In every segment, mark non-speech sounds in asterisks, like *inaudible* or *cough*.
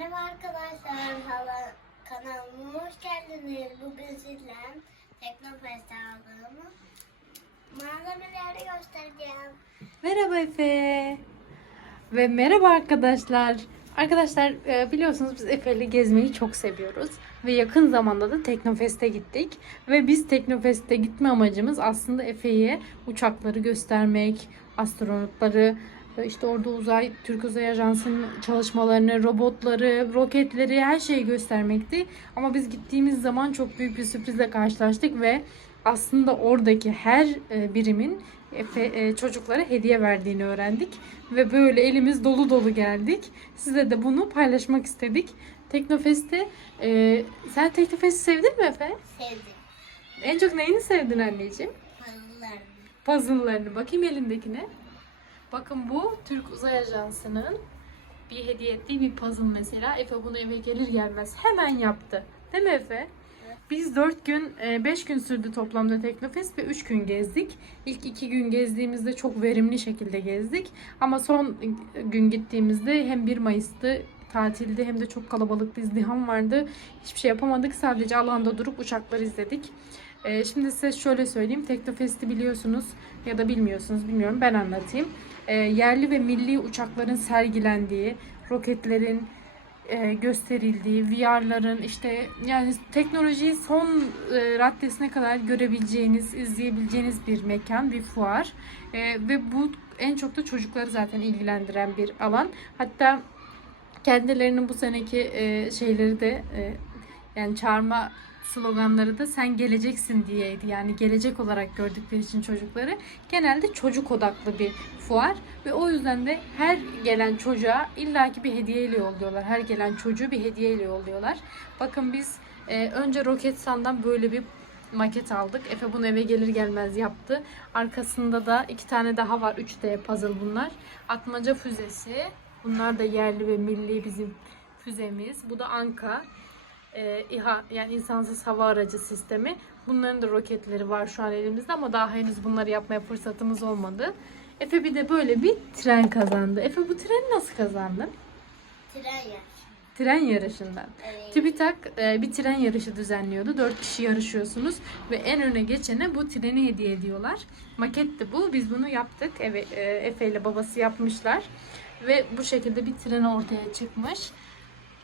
Merhaba arkadaşlar, hala kanalıma hoş geldiniz. Bugün sizle Teknofest'te aldığım malzemeleri göstereceğim. Merhaba Efe. Ve merhaba arkadaşlar. Arkadaşlar e, biliyorsunuz biz Efe'yle gezmeyi çok seviyoruz. Ve yakın zamanda da Teknofest'e gittik. Ve biz Teknofest'e gitme amacımız aslında Efe'ye uçakları göstermek, astronotları, işte orada uzay, Türk Uzay Ajansı'nın çalışmalarını, robotları, roketleri her şeyi göstermekti. Ama biz gittiğimiz zaman çok büyük bir sürprizle karşılaştık ve aslında oradaki her e, birimin e, çocuklara hediye verdiğini öğrendik. Ve böyle elimiz dolu dolu geldik. Size de bunu paylaşmak istedik. Teknofest'te e, sen Teknofest'i sevdin mi Efe? Sevdim. En çok neyini sevdin anneciğim? Puzzle'larını. Puzzle'larını. Bakayım elindekine. Bakın bu Türk Uzay Ajansı'nın bir hediye ettiği bir puzzle mesela. Efe bunu eve gelir gelmez hemen yaptı. Değil mi Efe? Biz 4 gün, 5 gün sürdü toplamda Teknofest ve 3 gün gezdik. İlk 2 gün gezdiğimizde çok verimli şekilde gezdik. Ama son gün gittiğimizde hem 1 Mayıs'tı tatilde hem de çok kalabalıktı, izdiham vardı. Hiçbir şey yapamadık. Sadece alanda durup uçakları izledik. Ee, şimdi size şöyle söyleyeyim. Teknofest'i biliyorsunuz ya da bilmiyorsunuz bilmiyorum. Ben anlatayım. Ee, yerli ve milli uçakların sergilendiği, roketlerin e, gösterildiği, VR'ların işte yani teknolojiyi son e, raddesine kadar görebileceğiniz, izleyebileceğiniz bir mekan, bir fuar. E, ve bu en çok da çocukları zaten ilgilendiren bir alan. Hatta kendilerinin bu seneki e, şeyleri de e, yani çağırma sloganları da sen geleceksin diyeydi. Yani gelecek olarak gördükleri için çocukları genelde çocuk odaklı bir fuar ve o yüzden de her gelen çocuğa illaki bir hediyeyle yolluyorlar. Her gelen çocuğu bir hediyeyle yolluyorlar. Bakın biz e, önce Roketsan'dan böyle bir maket aldık. Efe bunu eve gelir gelmez yaptı. Arkasında da iki tane daha var. 3D puzzle bunlar. Atmaca füzesi. Bunlar da yerli ve milli bizim füzemiz. Bu da Anka. Ee, İHA yani insansız hava aracı sistemi. Bunların da roketleri var şu an elimizde ama daha henüz bunları yapmaya fırsatımız olmadı. Efe bir de böyle bir tren kazandı. Efe bu treni nasıl kazandın? Tren yer. Tren yarışından. Evet. TÜBİTAK e, bir tren yarışı düzenliyordu. Dört kişi yarışıyorsunuz ve en öne geçene bu treni hediye ediyorlar. Maketti bu. Biz bunu yaptık. Evet, e, Efe ile babası yapmışlar. Ve bu şekilde bir tren ortaya çıkmış.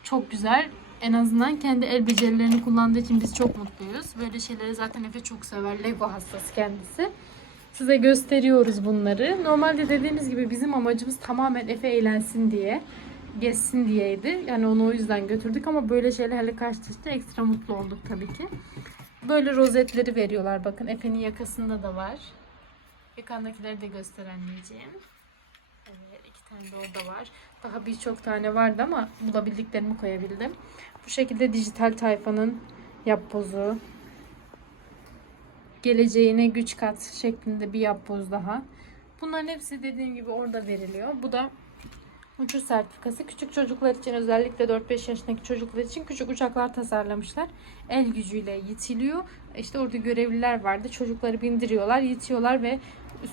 Çok güzel. En azından kendi el becerilerini kullandığı için biz çok mutluyuz. Böyle şeyleri zaten Efe çok sever. Lego hastası kendisi. Size gösteriyoruz bunları. Normalde dediğimiz gibi bizim amacımız tamamen Efe eğlensin diye gezsin diyeydi. Yani onu o yüzden götürdük ama böyle şeylerle karşılaşınca ekstra mutlu olduk tabii ki. Böyle rozetleri veriyorlar. Bakın Efe'nin yakasında da var. Yakandakileri de göster. Evet tane de orada var. Daha birçok tane vardı ama bulabildiklerimi koyabildim. Bu şekilde dijital tayfanın yapbozu. Geleceğine güç kat şeklinde bir yapboz daha. Bunların hepsi dediğim gibi orada veriliyor. Bu da uçuş sertifikası. Küçük çocuklar için özellikle 4-5 yaşındaki çocuklar için küçük uçaklar tasarlamışlar. El gücüyle yitiliyor. İşte orada görevliler vardı. Çocukları bindiriyorlar, yitiyorlar ve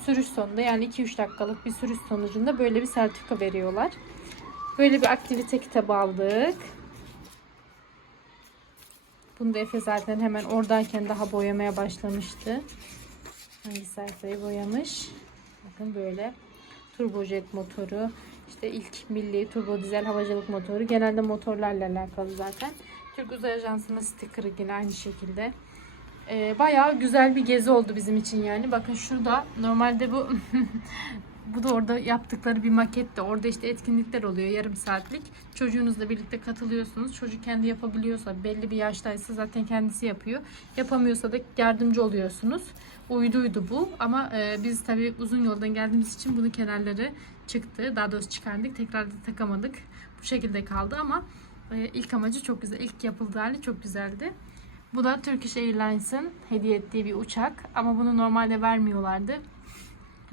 sürüş sonunda yani 2-3 dakikalık bir sürüş sonucunda böyle bir sertifika veriyorlar. Böyle bir aktivite kitabı aldık. Bunu da Efe zaten hemen oradayken daha boyamaya başlamıştı. Hangi sayfayı boyamış? Bakın böyle turbojet motoru, işte ilk milli turbo dizel havacılık motoru. Genelde motorlarla alakalı zaten. Türk Uzay Ajansı'nın sticker'ı yine aynı şekilde. Ee, bayağı güzel bir gezi oldu bizim için yani. Bakın şurada normalde bu *laughs* bu da orada yaptıkları bir maket de. Orada işte etkinlikler oluyor yarım saatlik. Çocuğunuzla birlikte katılıyorsunuz. Çocuk kendi yapabiliyorsa belli bir yaştaysa zaten kendisi yapıyor. Yapamıyorsa da yardımcı oluyorsunuz. Uyduydu bu ama e, biz tabii uzun yoldan geldiğimiz için bunu kenarları çıktı. Daha doğrusu çıkardık. Tekrar da takamadık. Bu şekilde kaldı ama e, ilk amacı çok güzel. İlk yapıldığı hali çok güzeldi. Bu da Turkish Airlines'ın hediye ettiği bir uçak. Ama bunu normalde vermiyorlardı.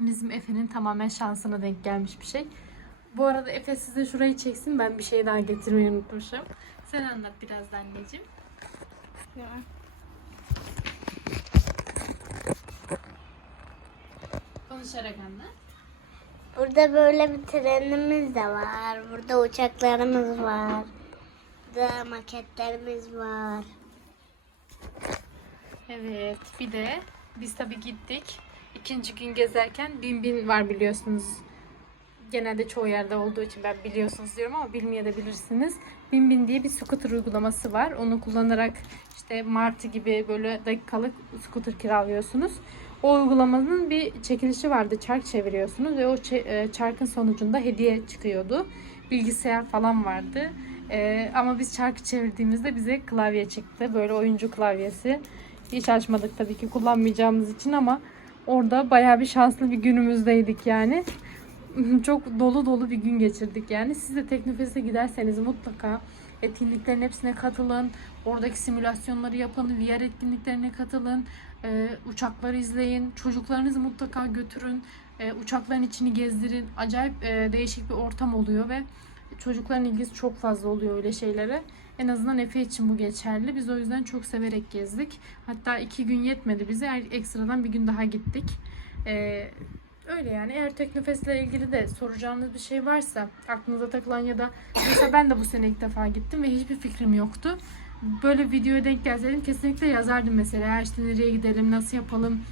Bizim Efe'nin tamamen şansına denk gelmiş bir şey. Bu arada Efe size şurayı çeksin. Ben bir şey daha getirmeyi unutmuşum. Sen anlat biraz anneciğim. Konuşarak anlat. Burada böyle bir trenimiz de var. Burada uçaklarımız var. Burada maketlerimiz var. Evet bir de biz tabii gittik. İkinci gün gezerken bin bin var biliyorsunuz. Genelde çoğu yerde olduğu için ben biliyorsunuz diyorum ama bilmeyebilirsiniz. Bin bin diye bir scooter uygulaması var. Onu kullanarak işte Martı gibi böyle dakikalık scooter kiralıyorsunuz. O uygulamanın bir çekilişi vardı. Çark çeviriyorsunuz ve o e, çarkın sonucunda hediye çıkıyordu. Bilgisayar falan vardı. E, ama biz çarkı çevirdiğimizde bize klavye çıktı. Böyle oyuncu klavyesi. Hiç açmadık tabii ki kullanmayacağımız için ama orada bayağı bir şanslı bir günümüzdeydik yani. *laughs* Çok dolu dolu bir gün geçirdik yani. Siz de Teknofest'e giderseniz mutlaka etkinliklerin hepsine katılın. Oradaki simülasyonları yapın. VR etkinliklerine katılın. Ee, uçakları izleyin. Çocuklarınızı mutlaka götürün. Ee, uçakların içini gezdirin. Acayip e, değişik bir ortam oluyor ve çocukların ilgisi çok fazla oluyor öyle şeylere. En azından Efe için bu geçerli. Biz o yüzden çok severek gezdik. Hatta iki gün yetmedi bize. Er- Ekstradan bir gün daha gittik. Ee, öyle yani. Eğer Teknofest ile ilgili de soracağınız bir şey varsa aklınıza takılan ya da mesela ben de bu sene ilk defa gittim ve hiçbir fikrim yoktu. Böyle videoya denk gelseydim kesinlikle yazardım mesela. İşte nereye gidelim, nasıl yapalım,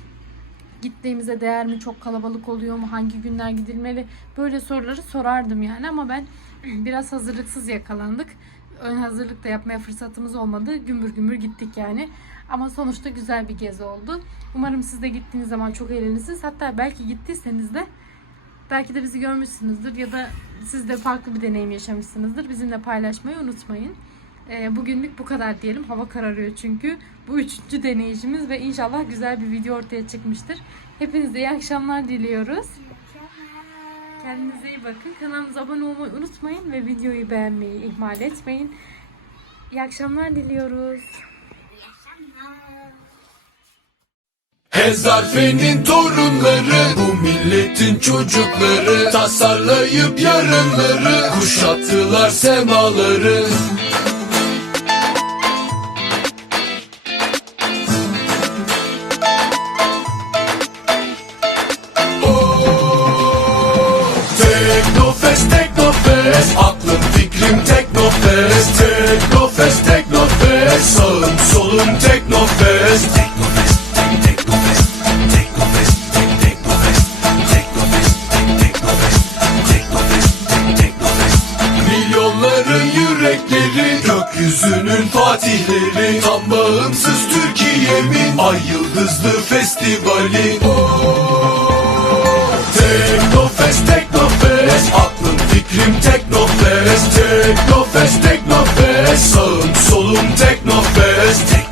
gittiğimize değer mi, çok kalabalık oluyor mu, hangi günler gidilmeli böyle soruları sorardım yani ama ben *clears throat* biraz hazırlıksız yakalandık. Ön hazırlık da yapmaya fırsatımız olmadı. Gümbür gümbür gittik yani. Ama sonuçta güzel bir gezi oldu. Umarım siz de gittiğiniz zaman çok eğlenirsiniz. Hatta belki gittiyseniz de belki de bizi görmüşsünüzdür ya da siz de farklı bir deneyim yaşamışsınızdır. Bizimle paylaşmayı unutmayın. Ee, bugünlük bu kadar diyelim. Hava kararıyor çünkü. Bu üçüncü deneyişimiz ve inşallah güzel bir video ortaya çıkmıştır. Hepinize iyi akşamlar diliyoruz. Kendinize iyi bakın. Kanalımıza abone olmayı unutmayın ve videoyu beğenmeyi ihmal etmeyin. İyi akşamlar diliyoruz. Hezarfenin torunları Bu milletin çocukları Tasarlayıp yarınları Kuşattılar semaları Tam bağımsız Türkiye'min Ay yıldızlı festivali. Teknofest, Teknofest. Aklım fikrim Teknofest. Teknofest, Teknofest. Sağım solum Teknofest Teknofest